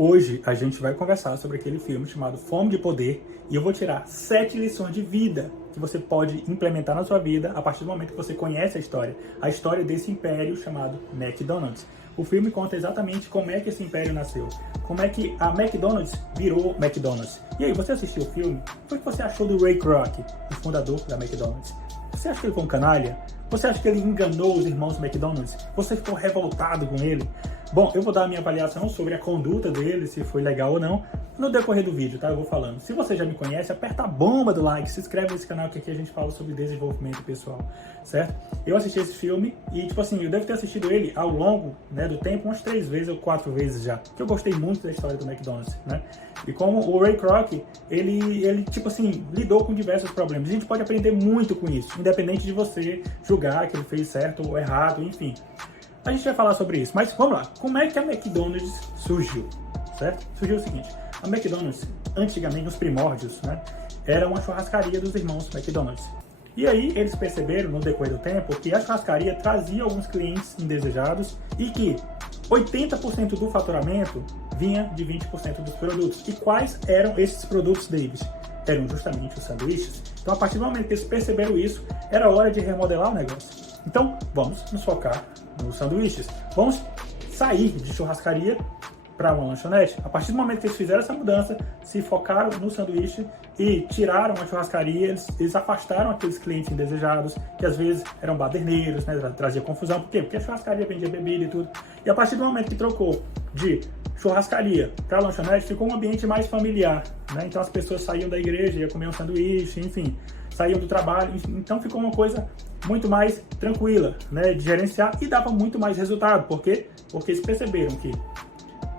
Hoje a gente vai conversar sobre aquele filme chamado Fome de Poder e eu vou tirar 7 lições de vida que você pode implementar na sua vida a partir do momento que você conhece a história desse império chamado McDonald's. O filme conta exatamente como é que esse império nasceu, como é que a McDonald's virou McDonald's. E aí, você assistiu o filme? O que você achou do Ray Kroc, o fundador da McDonald's? Você acha que ele foi um canalha? Você acha que ele enganou os irmãos McDonald's? Você ficou revoltado com ele? Bom, eu vou dar a minha avaliação sobre a conduta dele, se foi legal ou não, no decorrer do vídeo, tá? Eu vou falando. Se você já me conhece, aperta a bomba do like, se inscreve nesse canal que aqui a gente fala sobre desenvolvimento pessoal, certo? Eu assisti esse filme e, tipo assim, eu devo ter assistido ele ao longo, né, do tempo, umas 3 vezes ou 4 vezes já, porque eu gostei muito da história do McDonald's, né? E como o Ray Kroc, ele tipo assim, lidou com diversos problemas. A gente pode aprender muito com isso, independente de você julgar que ele fez certo ou errado, enfim. A gente vai falar sobre isso, mas vamos lá. Como é que a McDonald's surgiu, certo? Surgiu o seguinte, a McDonald's, antigamente, nos primórdios, né, era uma churrascaria dos irmãos McDonald's. E aí eles perceberam, no decorrer do tempo, que a churrascaria trazia alguns clientes indesejados e que 80% do faturamento vinha de 20% dos produtos. E quais eram esses produtos deles? Eram justamente os sanduíches. Então, a partir do momento que eles perceberam isso, era hora de remodelar o negócio. Então, vamos nos focar nos sanduíches. Vamos sair de churrascaria para uma lanchonete. A partir do momento que eles fizeram essa mudança, se focaram no sanduíche e tiraram a churrascaria, eles afastaram aqueles clientes indesejados, que às vezes eram baderneiros, né, trazia confusão. Por quê? Porque a churrascaria vendia bebida e tudo. E a partir do momento que trocou de churrascaria para lanchonete, ficou um ambiente mais familiar, né? Então as pessoas saíam da igreja, iam comer um sanduíche, enfim, saíam do trabalho, então ficou uma coisa muito mais tranquila, né, de gerenciar e dava muito mais resultado. Por quê? Porque eles perceberam que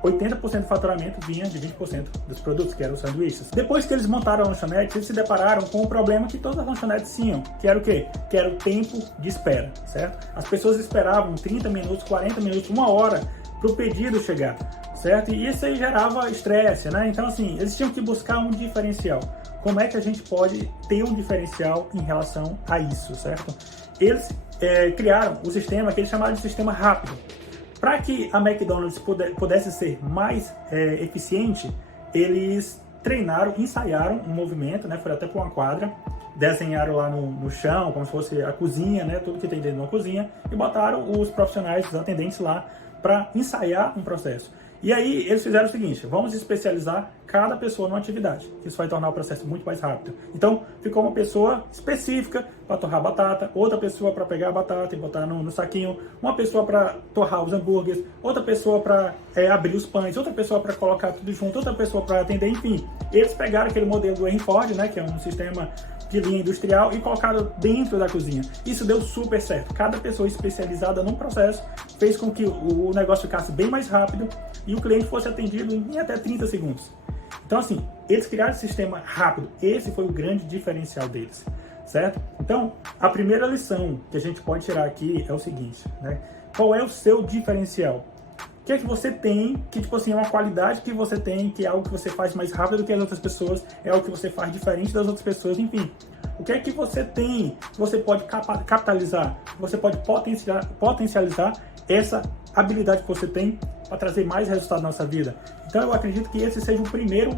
80% do faturamento vinha de 20% dos produtos, que eram os sanduíches. Depois que eles montaram a lanchonete, eles se depararam com o problema que todas as lanchonetes tinham, que era o quê? Que era o tempo de espera, certo? As pessoas esperavam 30 minutos, 40 minutos, 1 hora para o pedido chegar, certo? E isso aí gerava estresse, né? Então, assim, eles tinham que buscar um diferencial. Como é que a gente pode ter um diferencial em relação a isso, certo? Eles criaram o sistema que eles chamaram de sistema rápido. Para que a McDonald's pudesse ser mais eficiente, eles treinaram, ensaiaram um movimento, né? Foram até para uma quadra, desenharam lá no chão, como se fosse a cozinha, né? Tudo que tem dentro de uma cozinha, e botaram os profissionais, os atendentes lá, para ensaiar um processo. E aí eles fizeram o seguinte, vamos especializar cada pessoa numa atividade. Isso vai tornar o processo muito mais rápido. Então ficou uma pessoa específica para torrar batata, outra pessoa para pegar a batata e botar no saquinho, uma pessoa para torrar os hambúrgueres, outra pessoa para abrir os pães, outra pessoa para colocar tudo junto, outra pessoa para atender, enfim. Eles pegaram aquele modelo do Henry Ford, né, que é um sistema de linha industrial, e colocaram dentro da cozinha. Isso deu super certo. Cada pessoa especializada num processo fez com que o negócio ficasse bem mais rápido e o cliente fosse atendido em até 30 segundos. Então, assim, eles criaram esse sistema rápido. Esse foi o grande diferencial deles, certo? Então, a primeira lição que a gente pode tirar aqui é o seguinte, né? Qual é o seu diferencial? O que é que você tem, que tipo assim, é uma qualidade que você tem, que é algo que você faz mais rápido do que as outras pessoas, é algo que você faz diferente das outras pessoas, enfim. O que é que você tem, que você pode capitalizar, que você pode potencializar essa habilidade que você tem para trazer mais resultado na nossa vida? Então eu acredito que esse seja o primeiro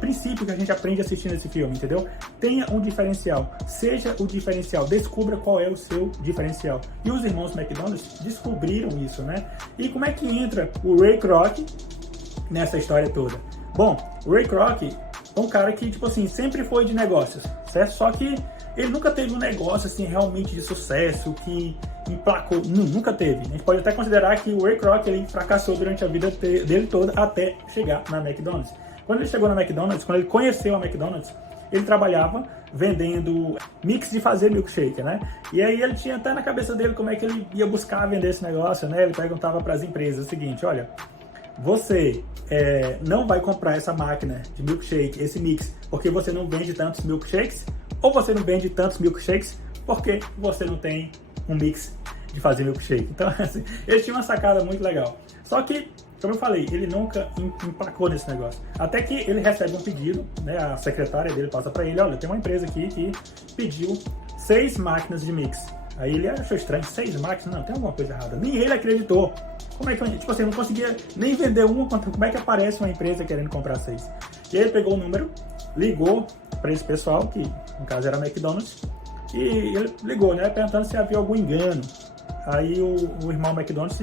princípio que a gente aprende assistindo esse filme, entendeu? Tenha um diferencial, seja o diferencial, descubra qual é o seu diferencial. E os irmãos McDonald's descobriram isso, né? E como é que entra o Ray Kroc nessa história toda? Bom, o Ray Kroc é um cara que, tipo assim, sempre foi de negócios, certo? Só que ele nunca teve um negócio, assim, realmente de sucesso, que emplacou, nunca teve. A gente pode até considerar que o Ray Kroc, ele fracassou durante a vida dele toda até chegar na McDonald's. Quando ele chegou na McDonald's, quando ele conheceu a McDonald's, ele trabalhava vendendo mix de fazer milkshake, né? E aí ele tinha até na cabeça dele como é que ele ia buscar vender esse negócio, né? Ele perguntava para as empresas o seguinte, olha, você não vai comprar essa máquina de milkshake, esse mix, porque você não vende tantos milkshakes, ou você não vende tantos milkshakes porque você não tem um mix de fazer milkshake. Então, assim, ele tinha uma sacada muito legal. Só que, como eu falei, ele nunca emplacou nesse negócio. Até que ele recebe um pedido, né? A secretária dele passa para ele, olha, tem uma empresa aqui que pediu 6 máquinas de mix. Aí ele achou estranho, 6 Max? Não, tem alguma coisa errada. Nem ele acreditou. Como é que, tipo assim, não conseguia nem vender uma, como é que aparece uma empresa querendo comprar 6? E aí ele pegou o número, ligou para esse pessoal, que no caso era McDonald's, e ele ligou, né, perguntando se havia algum engano. Aí o irmão McDonald's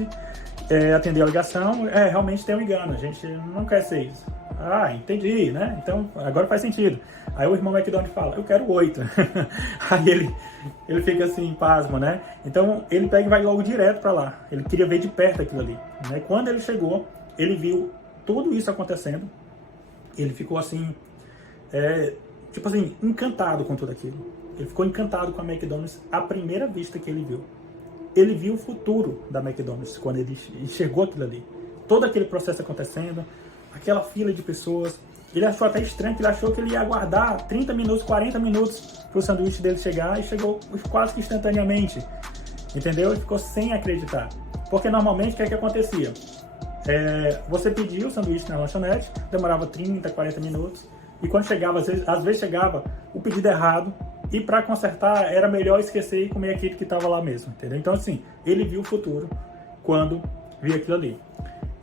atendeu a ligação, realmente tem um engano, a gente não quer 6. Ah, entendi, né? Então, agora faz sentido. Aí o irmão McDonald's fala, eu quero 8. Aí ele fica assim, pasmo, né? Então, ele pega e vai logo direto para lá. Ele queria ver de perto aquilo ali, né? Quando ele chegou, ele viu tudo isso acontecendo. Ele ficou assim, tipo assim, encantado com tudo aquilo. Ele ficou encantado com a McDonald's à primeira vista que ele viu. Ele viu o futuro da McDonald's quando ele enxergou aquilo ali. Todo aquele processo acontecendo, aquela fila de pessoas. Ele achou até estranho, que ele achou que ele ia aguardar 30 minutos, 40 minutos para o sanduíche dele chegar, e chegou quase que instantaneamente. Entendeu? Ele ficou sem acreditar. Porque normalmente o que é que acontecia? Você pedia o sanduíche na lanchonete, demorava 30, 40 minutos, e quando chegava, às vezes chegava o pedido errado, e para consertar era melhor esquecer e comer aquilo que estava lá mesmo, entendeu? Então assim, ele viu o futuro quando viu aquilo ali.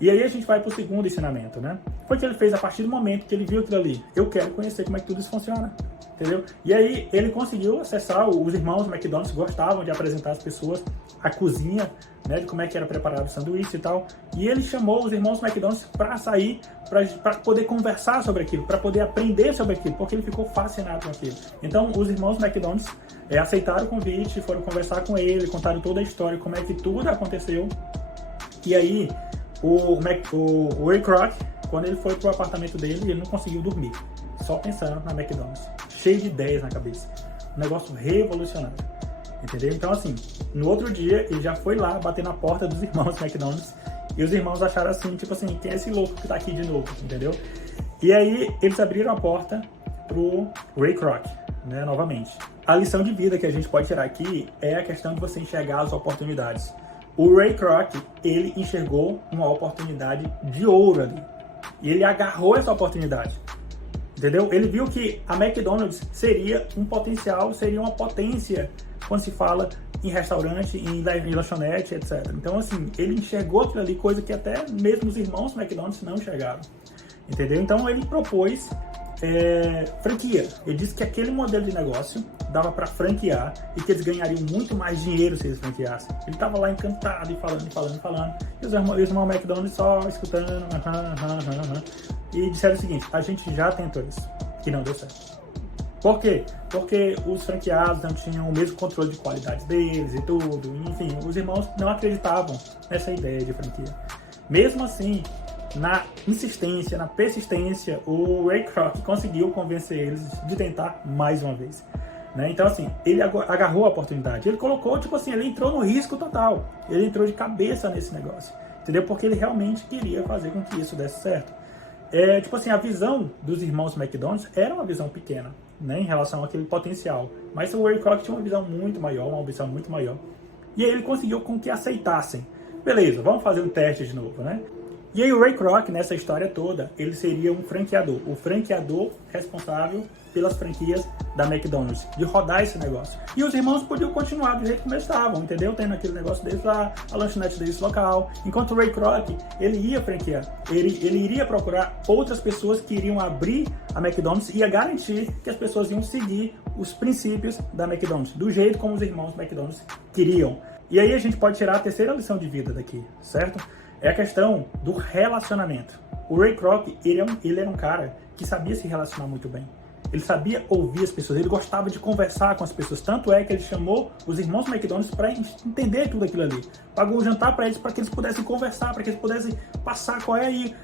E aí a gente vai para o segundo ensinamento, né? Foi o que ele fez a partir do momento que ele viu aquilo ali. Eu quero conhecer como é que tudo isso funciona, entendeu? E aí ele conseguiu acessar, os irmãos McDonald's gostavam de apresentar às pessoas a cozinha, né, de como é que era preparado o sanduíche e tal. E ele chamou os irmãos McDonald's para sair, para poder conversar sobre aquilo, para poder aprender sobre aquilo, porque ele ficou fascinado com aquilo. Então os irmãos McDonald's aceitaram o convite, foram conversar com ele, contaram toda a história, como é que tudo aconteceu. E aí o Ray Kroc, quando ele foi pro apartamento dele, ele não conseguiu dormir, só pensando na McDonald's, cheio de ideias na cabeça, um negócio revolucionário, entendeu? Então assim, no outro dia ele já foi lá bater na porta dos irmãos McDonald's, e os irmãos acharam assim, tipo assim, quem é esse louco que tá aqui de novo, entendeu? E aí eles abriram a porta pro Ray Kroc, né, novamente. A lição de vida que a gente pode tirar aqui é a questão de você enxergar as oportunidades. O Ray Kroc, ele enxergou uma oportunidade de ouro ali. E ele agarrou essa oportunidade. Entendeu? Ele viu que a McDonald's seria um potencial, seria uma potência quando se fala em restaurante, em lanchonete, etc. Então, assim, ele enxergou aquilo ali, coisa que até mesmo os irmãos McDonald's não enxergaram. Entendeu? Então, ele propôs franquia. Ele disse que aquele modelo de negócio dava para franquear e que eles ganhariam muito mais dinheiro se eles franqueassem. Ele estava lá encantado e falando. E os irmãos McDonald's só escutando, e disseram o seguinte: a gente já tentou isso e não deu certo. Por quê? Porque os franqueados não tinham o mesmo controle de qualidade deles e tudo. Enfim, os irmãos não acreditavam nessa ideia de franquia. Mesmo assim, na insistência, na persistência, o Ray Kroc conseguiu convencer eles de tentar mais uma vez, né? Então assim, ele agarrou a oportunidade, ele colocou, tipo assim, ele entrou no risco total, ele entrou de cabeça nesse negócio, entendeu? Porque ele realmente queria fazer com que isso desse certo. Tipo assim, a visão dos irmãos McDonald's era uma visão pequena, né, em relação àquele potencial, mas o Ray Kroc tinha uma visão muito maior, uma ambição muito maior, e aí ele conseguiu com que aceitassem. Beleza, vamos fazer um teste de novo, né? E aí o Ray Kroc, nessa história toda, ele seria um franqueador, o franqueador responsável pelas franquias da McDonald's, de rodar esse negócio. E os irmãos podiam continuar do jeito como eles estavam, entendeu? Tendo aquele negócio deles lá, a lanchonete deles local. Enquanto o Ray Kroc, ele ia franquear, ele iria procurar outras pessoas que iriam abrir a McDonald's e ia garantir que as pessoas iam seguir os princípios da McDonald's, do jeito como os irmãos McDonald's queriam. E aí a gente pode tirar a terceira lição de vida daqui, certo? É a questão do relacionamento. O Ray Kroc, ele era um cara que sabia se relacionar muito bem. Ele sabia ouvir as pessoas, ele gostava de conversar com as pessoas. Tanto é que ele chamou os irmãos McDonald's para entender tudo aquilo ali. Pagou um jantar para eles, para que eles pudessem conversar, para que eles pudessem passar qual é aí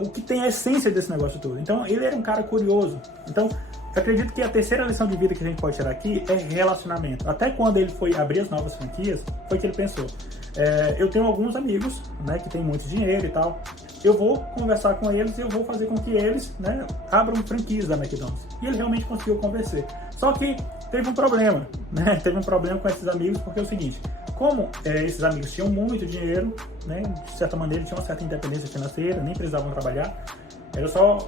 o que tem a essência desse negócio todo. Então, ele era um cara curioso. Então, eu acredito que a terceira lição de vida que a gente pode tirar aqui é relacionamento. Até quando ele foi abrir as novas franquias, foi que ele pensou: eu tenho alguns amigos, né, que tem muito dinheiro e tal, eu vou conversar com eles e eu vou fazer com que eles, né, abram franquias da McDonald's. E ele realmente conseguiu convencer. Só que teve um problema, né? Teve um problema com esses amigos, porque é o seguinte: como esses amigos tinham muito dinheiro, né, de certa maneira tinham uma certa independência financeira, nem precisavam trabalhar, era só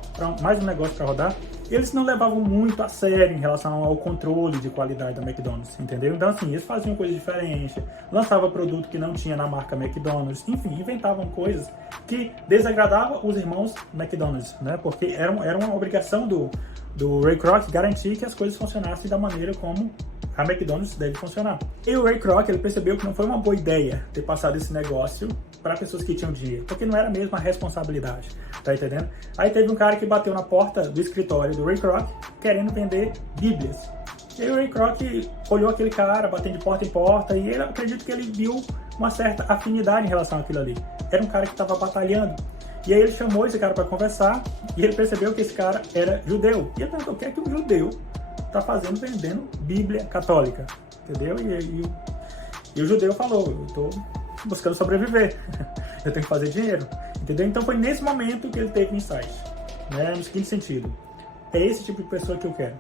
mais um negócio para rodar. Eles não levavam muito a sério em relação ao controle de qualidade da McDonald's, entendeu? Então, assim, eles faziam coisas diferentes, lançavam produto que não tinha na marca McDonald's, enfim, inventavam coisas que desagradavam os irmãos McDonald's, né? Porque era uma obrigação do Ray Kroc garantir que as coisas funcionassem da maneira como a McDonald's deve funcionar. E o Ray Kroc, ele percebeu que não foi uma boa ideia ter passado esse negócio para pessoas que tinham dinheiro, porque não era mesmo a responsabilidade, tá entendendo? Aí teve um cara que bateu na porta do escritório do Ray Kroc querendo vender bíblias. E aí o Ray Kroc olhou aquele cara batendo de porta em porta e ele, acredito que ele viu uma certa afinidade em relação àquilo ali. Era um cara que estava batalhando. E aí ele chamou esse cara para conversar e ele percebeu que esse cara era judeu. E ele perguntou: o que é que um judeu está fazendo vendendo Bíblia católica? Entendeu? E o judeu falou: eu estou buscando sobreviver, eu tenho que fazer dinheiro, entendeu? Então foi nesse momento que ele teve um insight, né? No seguinte sentido: é esse tipo de pessoa que eu quero,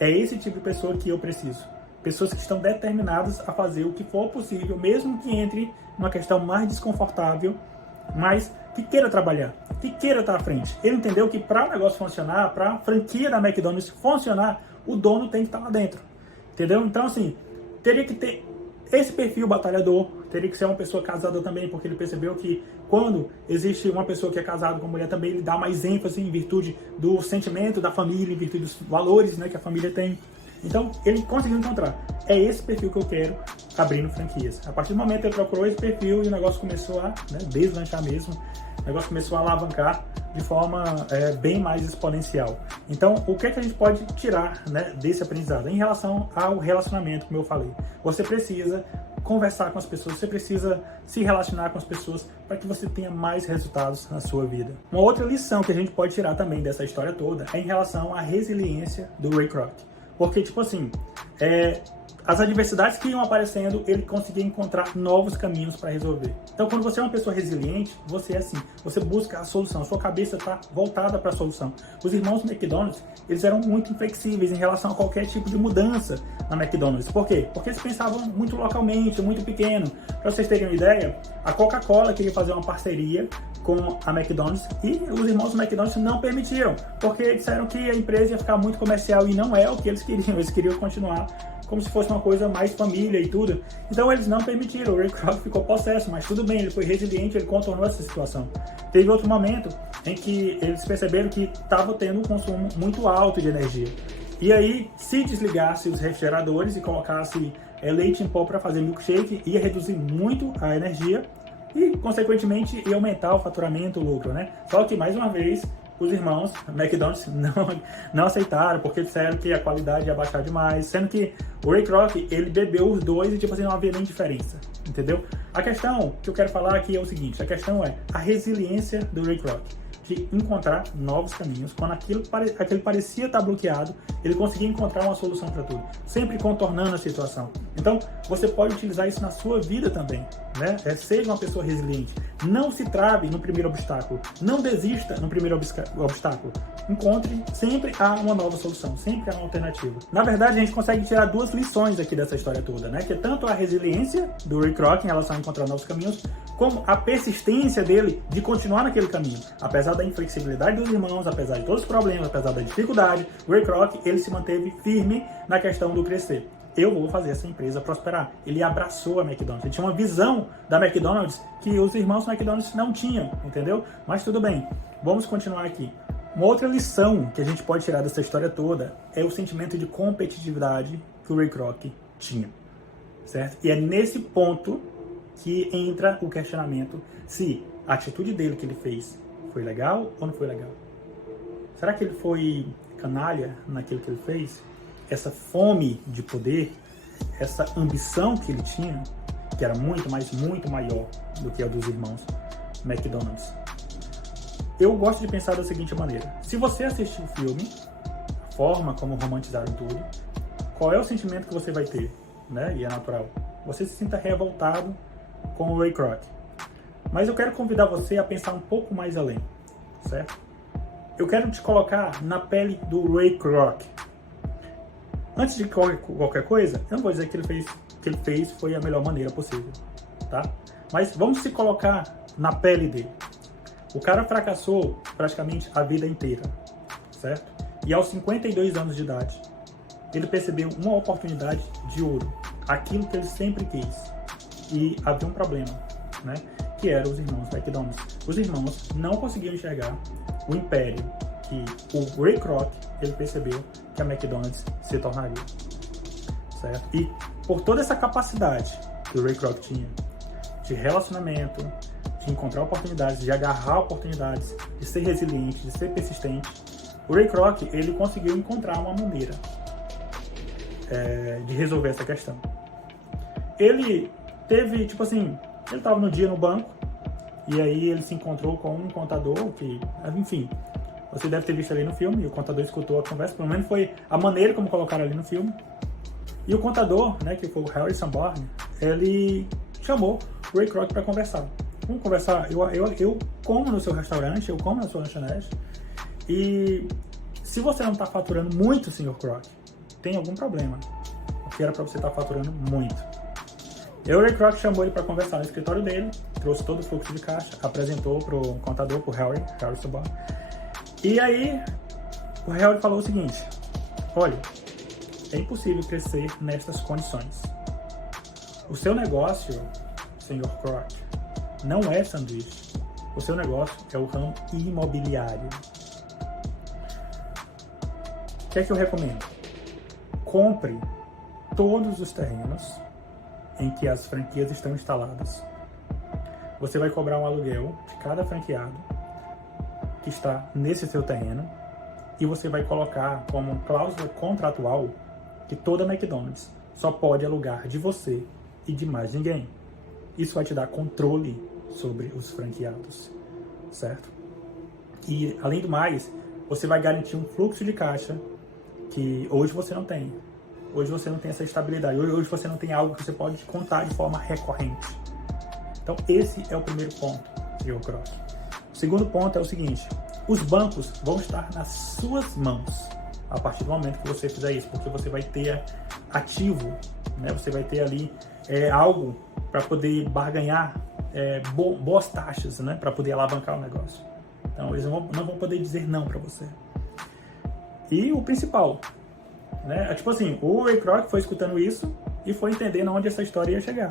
é esse tipo de pessoa que eu preciso, pessoas que estão determinadas a fazer o que for possível, mesmo que entre numa questão mais desconfortável, mas que queira trabalhar, que queira estar à frente. Ele entendeu que para o negócio funcionar, para a franquia da McDonald's funcionar, o dono tem que estar lá dentro, entendeu? Então, assim, teria que ter esse perfil batalhador, teria que ser uma pessoa casada também, porque ele percebeu que quando existe uma pessoa que é casada com uma mulher também, ele dá mais ênfase em virtude do sentimento da família, em virtude dos valores, né, que a família tem. Então, ele conseguiu encontrar. É esse perfil que eu quero abrindo franquias. A partir do momento que ele procurou esse perfil e o negócio começou a deslanchar mesmo, o negócio começou a alavancar de forma bem mais exponencial. Então, o que é que a gente pode tirar, né, desse aprendizado? Em relação ao relacionamento, como eu falei, você precisa conversar com as pessoas, você precisa se relacionar com as pessoas para que você tenha mais resultados na sua vida. Uma outra lição que a gente pode tirar também dessa história toda é em relação à resiliência do Ray Kroc. Porque, tipo assim, as adversidades que iam aparecendo, ele conseguia encontrar novos caminhos para resolver. Então, quando você é uma pessoa resiliente, você é assim, você busca a solução, sua cabeça está voltada para a solução. Os irmãos McDonald's, eles eram muito inflexíveis em relação a qualquer tipo de mudança na McDonald's. Por quê? Porque eles pensavam muito localmente, muito pequeno. Para vocês terem uma ideia, a Coca-Cola queria fazer uma parceria com a McDonald's e os irmãos McDonald's não permitiram, porque disseram que a empresa ia ficar muito comercial e não é o que eles queriam continuar como se fosse uma coisa mais família e tudo. Então eles não permitiram, o Ray Kroc ficou possesso, mas tudo bem, ele foi resiliente, ele contornou essa situação. Teve outro momento em que eles perceberam que estava tendo um consumo muito alto de energia. E aí, se desligasse os refrigeradores e colocasse leite em pó para fazer milkshake, ia reduzir muito a energia e, consequentemente, ia aumentar o faturamento, o lucro, né? Só que, mais uma vez, os irmãos McDonald's não aceitaram, porque disseram que a qualidade ia baixar demais, sendo que o Ray Kroc, ele bebeu os dois e, tipo assim, não havia nem diferença, entendeu? A questão que eu quero falar aqui é o seguinte: a questão é a resiliência do Ray Kroc de encontrar novos caminhos. Quando aquilo parecia estar bloqueado, ele conseguia encontrar uma solução para tudo, sempre contornando a situação. Então, você pode utilizar isso na sua vida também, né? Seja uma pessoa resiliente. Não se trave no primeiro obstáculo. Não desista no primeiro obstáculo. Encontre, sempre há uma nova solução, sempre há uma alternativa. Na verdade, a gente consegue tirar duas lições aqui dessa história toda, né? Que é tanto a resiliência do Ray Kroc em relação a encontrar novos caminhos, como a persistência dele de continuar naquele caminho. Apesar da inflexibilidade dos irmãos, apesar de todos os problemas, apesar da dificuldade, o Ray Kroc, ele se manteve firme na questão do crescer. Eu vou fazer essa empresa prosperar. Ele abraçou a McDonald's. Ele tinha uma visão da McDonald's que os irmãos McDonald's não tinham, entendeu? Mas tudo bem, vamos continuar aqui. Uma outra lição que a gente pode tirar dessa história toda é o sentimento de competitividade que o Ray Kroc tinha, certo? E é nesse ponto que entra o questionamento se a atitude dele que ele fez foi legal ou não foi legal. Será que ele foi canalha naquilo que ele fez? Essa fome de poder, essa ambição que ele tinha, que era muito maior do que a dos irmãos McDonald's. Eu gosto de pensar da seguinte maneira: se você assistir o filme, a forma como romantizaram tudo, qual é o sentimento que você vai ter, né? E é natural. Você se sinta revoltado com o Ray Kroc. Mas eu quero convidar você a pensar um pouco mais além, certo? Eu quero te colocar na pele do Ray Kroc. Antes de qualquer coisa, eu não vou dizer que ele fez foi a melhor maneira possível, tá? Mas vamos se colocar na pele dele. O cara fracassou praticamente a vida inteira, certo? E aos 52 anos de idade, ele percebeu uma oportunidade de ouro, aquilo que ele sempre quis. E havia um problema, né? Que eram os irmãos McDonald's. Os irmãos não conseguiam enxergar o império que o Ray Kroc, ele percebeu que a McDonald's se tornaria, certo? E por toda essa capacidade que o Ray Kroc tinha de relacionamento, de encontrar oportunidades, de agarrar oportunidades, de ser resiliente, de ser persistente, o Ray Kroc, ele conseguiu encontrar uma maneira de resolver essa questão. Ele teve, tipo assim, ele estava no dia no banco, e aí ele se encontrou com um contador que, enfim, você deve ter visto ali no filme, e o contador escutou a conversa, pelo menos foi a maneira como colocaram ali no filme. E o contador, né, que foi o Harrison Barnes, ele chamou o Ray Kroc para conversar. Vamos conversar, eu como no seu restaurante, eu como na sua lanchonete, e se você não está faturando muito, Sr. Kroc, tem algum problema, porque era para você estar faturando muito. E o Ray Kroc chamou ele para conversar no escritório dele, trouxe todo o fluxo de caixa, apresentou para o contador, para o Harrison Barnes. E aí, o Harry falou o seguinte: olha, é impossível crescer nestas condições. O seu negócio, Sr. Kroc, não é sanduíche. O seu negócio é o ramo imobiliário. O que é que eu recomendo? Compre todos os terrenos em que as franquias estão instaladas. Você vai cobrar um aluguel de cada franqueado que está nesse seu terreno e você vai colocar como cláusula contratual que toda McDonald's só pode alugar de você e de mais ninguém. Isso vai te dar controle sobre os franqueados, certo? E, além do mais, você vai garantir um fluxo de caixa que hoje você não tem. Hoje você não tem essa estabilidade. Hoje você não tem algo que você pode contar de forma recorrente. Então, esse é o primeiro ponto, Sr. Kroc. O segundo ponto é o seguinte: os bancos vão estar nas suas mãos a partir do momento que você fizer isso, porque você vai ter ativo, né? Você vai ter ali algo para poder barganhar boas taxas, né? Para poder alavancar o negócio. Então, eles não vão poder dizer não para você. E o principal, né? Tipo assim, o Ray Kroc foi escutando isso e foi entendendo onde essa história ia chegar.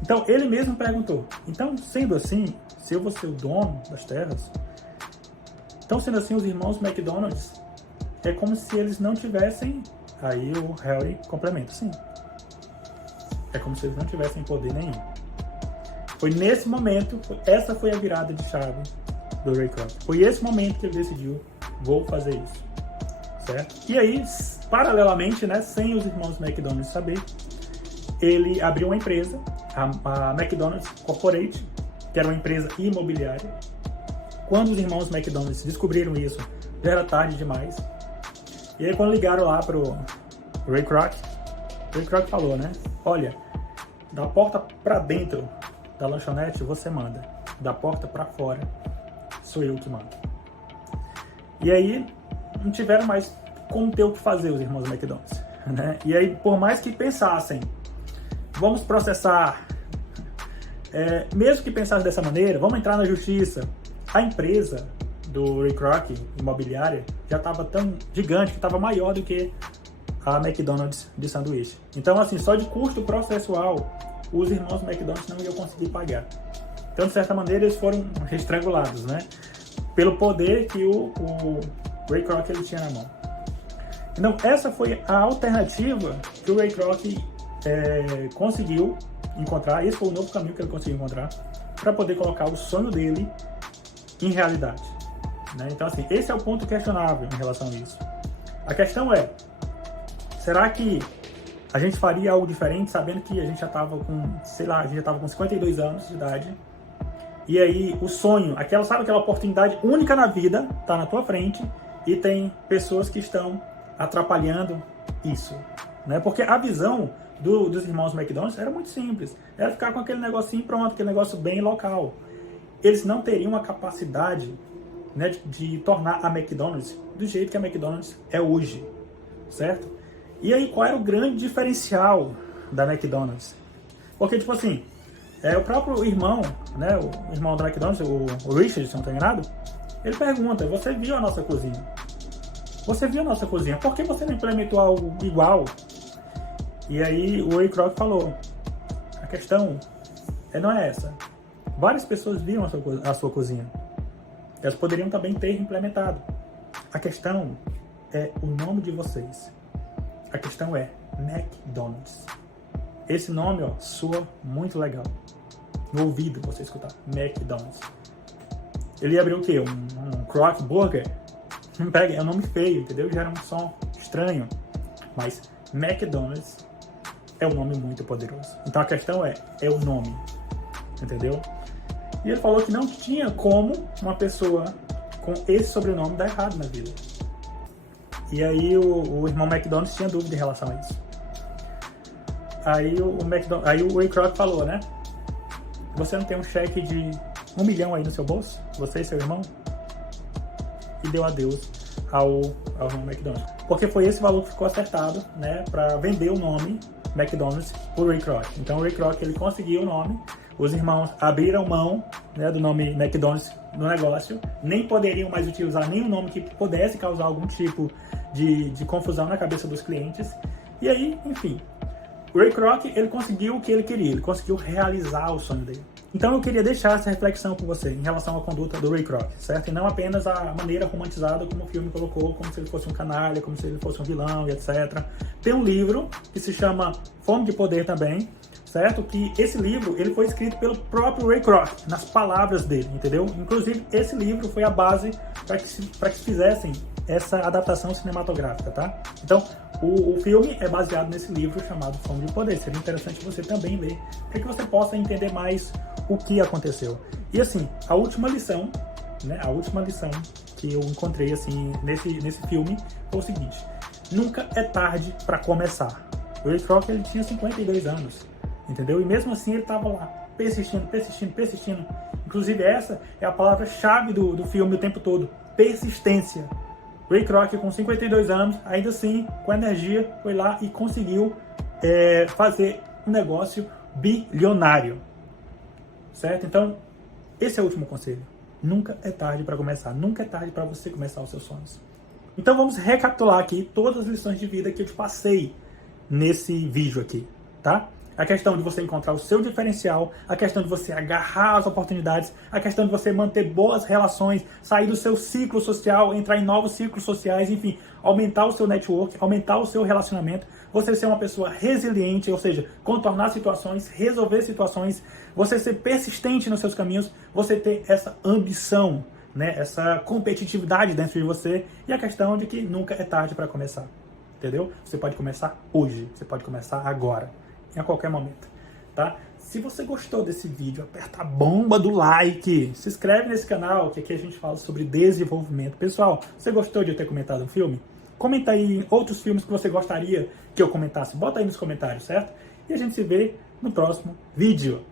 Então, ele mesmo perguntou: então, sendo assim, se eu vou ser o dono das terras, então, sendo assim, os irmãos McDonald's é como se eles não tivessem... Aí o Harry complementa: sim. É como se eles não tivessem poder nenhum. Foi nesse momento, essa foi a virada de chave do Ray Kroc. Foi esse momento que ele decidiu: vou fazer isso. Certo? E aí, paralelamente, né, sem os irmãos McDonald's saber, ele abriu uma empresa, a McDonald's Corporate, que era uma empresa imobiliária. Quando os irmãos McDonald's descobriram isso, já era tarde demais. E aí, quando ligaram lá pro Ray Kroc, o Ray Kroc falou, né: olha, da porta para dentro da lanchonete você manda, da porta para fora sou eu que mando. E aí, não tiveram mais como ter o que fazer os irmãos McDonald's, né? E aí, por mais que pensassem, vamos processar, mesmo que pensassem dessa maneira, vamos entrar na justiça, a empresa do Ray Kroc, imobiliária, já estava tão gigante que estava maior do que a McDonald's de sanduíche. Então, assim, só de custo processual, os irmãos McDonald's não iam conseguir pagar. Então, de certa maneira, eles foram estrangulados, né? Pelo poder que o Ray Kroc ele tinha na mão. Então, essa foi a alternativa que o Ray Kroc conseguiu encontrar. Esse foi o novo caminho que ele conseguiu encontrar para poder colocar o sonho dele em realidade, né? Então, assim, esse é o ponto questionável em relação a isso. A questão é: será que a gente faria algo diferente sabendo que a gente já estava com, sei lá, a gente já estava com 52 anos de idade, e aí o sonho, sabe aquela oportunidade única na vida, tá na tua frente, e tem pessoas que estão atrapalhando isso, né? Porque a visão dos irmãos McDonald's era muito simples, era ficar com aquele negocinho pronto, aquele negócio bem local. Eles não teriam a capacidade, né, de tornar a McDonald's do jeito que a McDonald's é hoje, certo? E aí, qual era o grande diferencial da McDonald's? Porque, tipo assim, O próprio irmão, né, o irmão do McDonald's, o Richard, se não estou enganado, ele pergunta, você viu a nossa cozinha? Você viu a nossa cozinha, por que você não implementou algo igual? E aí o Ray Kroc falou, a questão não é essa. Várias pessoas viram a sua cozinha. Elas poderiam também ter implementado. A questão é o nome de vocês. A questão é McDonald's. Esse nome, soa muito legal. No ouvido você escutar McDonald's. Ele abriu o quê? Um Kroc Burger? É um nome feio, entendeu? Gera um som estranho. Mas McDonald's é um nome muito poderoso. Então a questão é o nome. Entendeu? E ele falou que não tinha como uma pessoa com esse sobrenome dar errado na vida. E aí o irmão McDonald's tinha dúvida em relação a isso. Aí o Ray Kroc falou, né? Você não tem um cheque de $1 milhão aí no seu bolso? Você e seu irmão? E deu adeus ao irmão McDonald's. Porque foi esse valor que ficou acertado, né? Para vender o nome McDonald's por Ray Kroc. Então o Ray Kroc, ele conseguiu o nome. Os irmãos abriram mão, né, do nome McDonald's no negócio. Nem poderiam mais utilizar nenhum nome que pudesse causar algum tipo de confusão na cabeça dos clientes. E aí, enfim, o Ray Kroc, ele conseguiu o que ele queria. Ele conseguiu realizar o sonho dele. Então eu queria deixar essa reflexão com você em relação à conduta do Ray Kroc, certo? E não apenas a maneira romantizada como o filme colocou, como se ele fosse um canalha, como se ele fosse um vilão e etc. Tem um livro que se chama Fome de Poder também, certo? Que esse livro, ele foi escrito pelo próprio Ray Kroc, nas palavras dele, entendeu? Inclusive, esse livro foi a base para que fizessem essa adaptação cinematográfica, tá? Então, o filme é baseado nesse livro chamado Fome de Poder. Seria interessante você também ler, para que você possa entender mais o que aconteceu. E assim, a última lição, né? A última lição que eu encontrei assim nesse filme foi o seguinte: nunca é tarde para começar. O Ray Kroc, ele tinha 52 anos. Entendeu? E mesmo assim ele estava lá, persistindo. Inclusive essa é a palavra-chave do filme o tempo todo, persistência. Ray Kroc, com 52 anos, ainda assim, com energia, foi lá e conseguiu fazer um negócio bilionário. Certo? Então, esse é o último conselho. Nunca é tarde para começar. Nunca é tarde para você começar os seus sonhos. Então vamos recapitular aqui todas as lições de vida que eu te passei nesse vídeo aqui, tá? A questão de você encontrar o seu diferencial, a questão de você agarrar as oportunidades, a questão de você manter boas relações, sair do seu ciclo social, entrar em novos ciclos sociais, enfim, aumentar o seu network, aumentar o seu relacionamento, você ser uma pessoa resiliente, ou seja, contornar situações, resolver situações, você ser persistente nos seus caminhos, você ter essa ambição, né, essa competitividade dentro de você, e a questão de que nunca é tarde para começar, entendeu? Você pode começar hoje, você pode começar agora, a qualquer momento, tá? Se você gostou desse vídeo, aperta a bomba do like, se inscreve nesse canal, que aqui a gente fala sobre desenvolvimento. Pessoal, você gostou de eu ter comentado um filme? Comenta aí outros filmes que você gostaria que eu comentasse, bota aí nos comentários, certo? E a gente se vê no próximo vídeo.